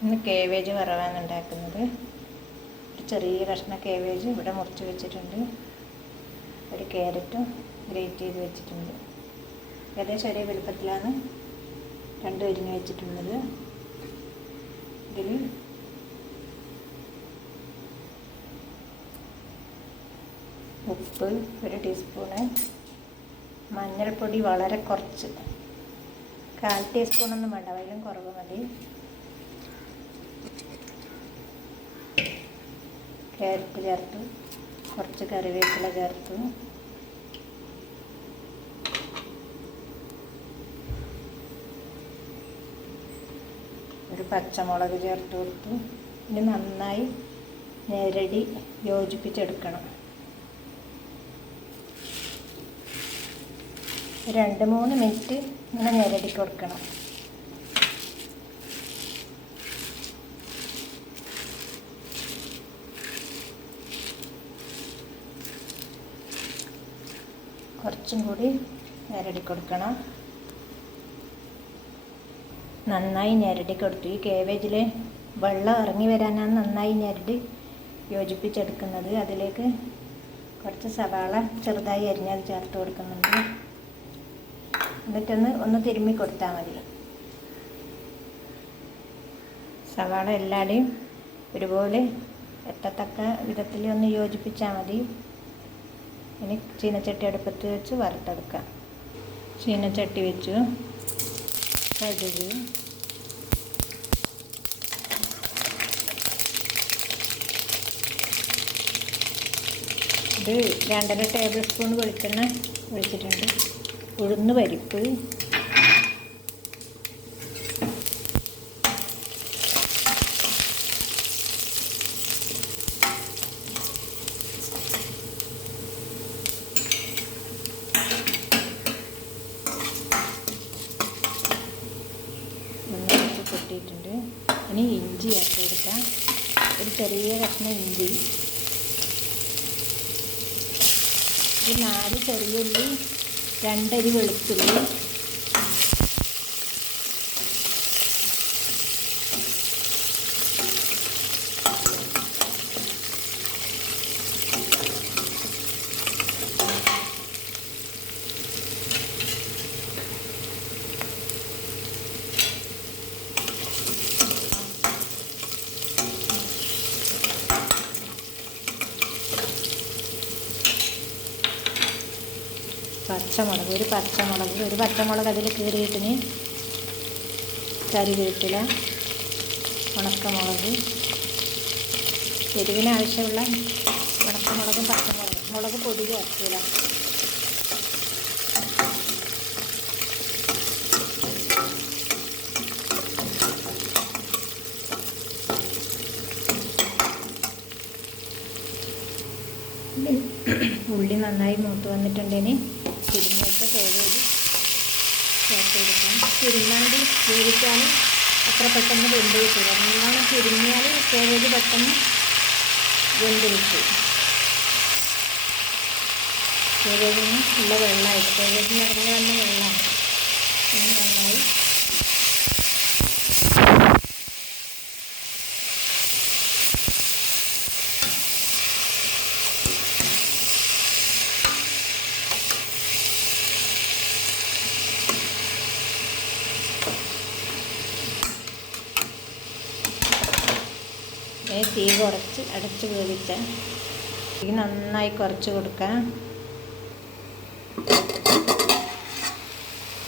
ഇന്ന് കേബേജ് വറവാണ് ഉണ്ടാക്കുന്നത്. ഒരു ചെറിയ കഷ്ണം കേബേജ് ഇവിടെ മുറിച്ച് വെച്ചിട്ടുണ്ട്. ഒരു ക്യാരറ്റും ഗ്രേറ്റ് ചെയ്ത് വെച്ചിട്ടുണ്ട്. ഏകദേശം ഒരേ വലുപ്പത്തിലാണ് രണ്ടും അരിഞ്ഞ് വെച്ചിട്ടുള്ളത്. ഇതിൽ ഉപ്പ് 1 ടീസ്പൂണ്, മഞ്ഞൾപ്പൊടി വളരെ കുറച്ച്, 1/4 ടീസ്പൂണൊന്നും വേണ്ട, അതിലും കുറവ് മതി. ക്യാരറ്റ് ചേർത്തു, കുറച്ച് കറിവേപ്പില ചേർത്തു, ഒരു പച്ചമുളക് ചേർത്ത് കൊടുത്തു. ഇനി നന്നായി ഞെരടി യോജിപ്പിച്ചെടുക്കണം. 2-3 മിനിറ്റ് ഇങ്ങനെ ഞെരടി കൊടുക്കണം. കുറച്ചും കൂടി ഞെരടി കൊടുക്കണം. നന്നായി ഞെരടി കൊടുത്തു. ഈ കേബേജിൽ വെള്ളം ഇറങ്ങി വരാനാണ് നന്നായി ഞെരടി യോജിപ്പിച്ചെടുക്കുന്നത്. അതിലേക്ക് കുറച്ച് സവാള ചെറുതായി അരിഞ്ഞത് ചേർത്ത് കൊടുക്കുന്നുണ്ട്. എന്നിട്ടൊന്ന് തിരുമ്മി കൊടുത്താൽ മതി. സവാള എല്ലാവരുടെയും ഒരുപോലെ എത്തത്തക്ക വിധത്തിൽ ഒന്ന് യോജിപ്പിച്ചാൽ മതി. ഇനി ചീനച്ചട്ടി അടുപ്പത്ത് വെച്ച് വറുത്തെടുക്കാം. ചീനച്ചട്ടി വെച്ചു. കടുക്, ഇത് 2.5 ടേബിൾ സ്പൂൺ വെളിച്ചെണ്ണ ഒഴിച്ചിട്ടുണ്ട്. ഉഴുന്ന് പരിപ്പ്, കൊട്ടിയിട്ടുണ്ട്. ഇനി ഇഞ്ചി ചേർത്ത് കൊടുക്കാം. ഒരു ചെറിയ കഷ്ണം ഇഞ്ചി, ഒരു 4 ചെറിയ ഉള്ളി, 2 അരി വെളുത്തുള്ളി, പച്ചമുളക്, ഒരു പച്ചമുളക് അതിൽ കീറിയിട്ടിന്, കറിവേപ്പില, ഉണക്കമുളക്, എരിവിന് ആവശ്യമുള്ള ഉണക്കമുളകും പച്ചമുളകും, മുളക് പൊടി ചേർക്കില്ല. ഉള്ളി നന്നായി മൂത്ത് വന്നിട്ടുണ്ടെങ്കിൽ തിരിഞ്ഞ് വെച്ച കേബേജ് ചേർത്ത് കൊടുക്കാം. തിരിഞ്ഞാണ്ട് വേവിച്ചാൽ അത്ര പെട്ടെന്ന് വെന്ത് കിട്ടില്ല. നല്ലോണം തിരിഞ്ഞാൽ കേബേജ് പെട്ടെന്ന് വെന്ത് കിട്ടും. കേബേജിന് ഉള്ള വെള്ളമായിട്ട്, കേബേജിന് ഇറങ്ങി വന്ന വെള്ളമാണ്. ഇനി നന്നായി തീ കുറച്ച് അടച്ച് വേവിച്ചാൽ തീ നന്നായി കുറച്ച് കൊടുക്കാം.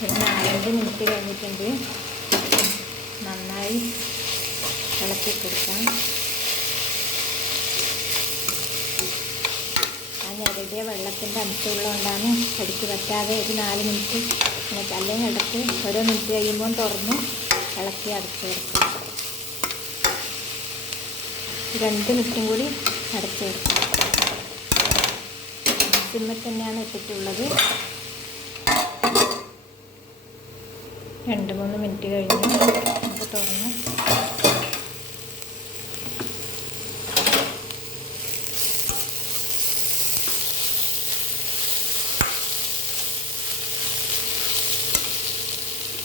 ഒരു 4-5 മിനിറ്റ് കഴിഞ്ഞിട്ടുണ്ട്. നന്നായി ഇളക്കി കൊടുക്കാം. ആ ഞെരടിയ വെള്ളത്തിൻ്റെ അംശമുള്ളതുകൊണ്ടാണ് അടിക്ക് പറ്റാതെ ഒരു 4 മിനിറ്റ് അല്ലെങ്കിൽ ഇടയ്ക്ക് ഓരോ മിനിറ്റ് കഴിയുമ്പോൾ തുറന്ന് ഇളക്കി അടച്ച് കൊടുക്കാം. 2 മിനിറ്റും കൂടി അടച്ച് വെക്കാം. സിമ്മിൽ തന്നെയാണ് ഇട്ടിട്ടുള്ളത്. 2-3 മിനിറ്റ് കഴിഞ്ഞ് നമുക്ക് തുറന്ന്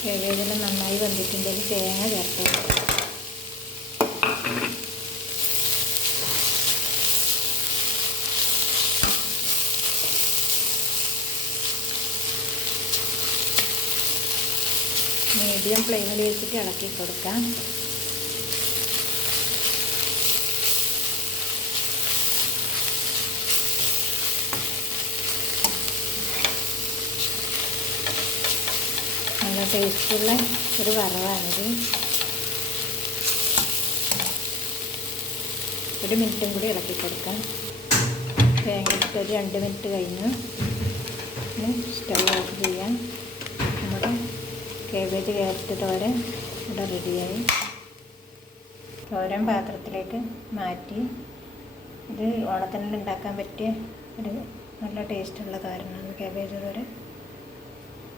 കേബേജെല്ലാം നന്നായി വെന്തിട്ടുണ്ടെങ്കിൽ തേങ്ങ ചേർത്ത് മീഡിയം ഫ്ലെയിമിൽ വെച്ചിട്ട് ഇളക്കി കൊടുക്കാം. നല്ല ടേസ്റ്റുള്ള ഒരു വറവാണിത്. ഒരു മിനിറ്റും കൂടി ഇളക്കി കൊടുക്കാം. തേങ്ങ ഇട്ട് ഒരു 2 മിനിറ്റ് കഴിഞ്ഞു. സ്റ്റൗ ഓഫ് ചെയ്യാം. നമ്മുടെ കേബേജ് ക്യാരറ്റ് തോരൻ ഇവിടെ റെഡിയായി. തോരൻ പാത്രത്തിലേക്ക് മാറ്റി. ഇത് ഓണത്തിന് ഉണ്ടാക്കാൻ പറ്റിയ ഒരു നല്ല ടേസ്റ്റുള്ള തോരനാണ് കേബേജ് തോരൻ.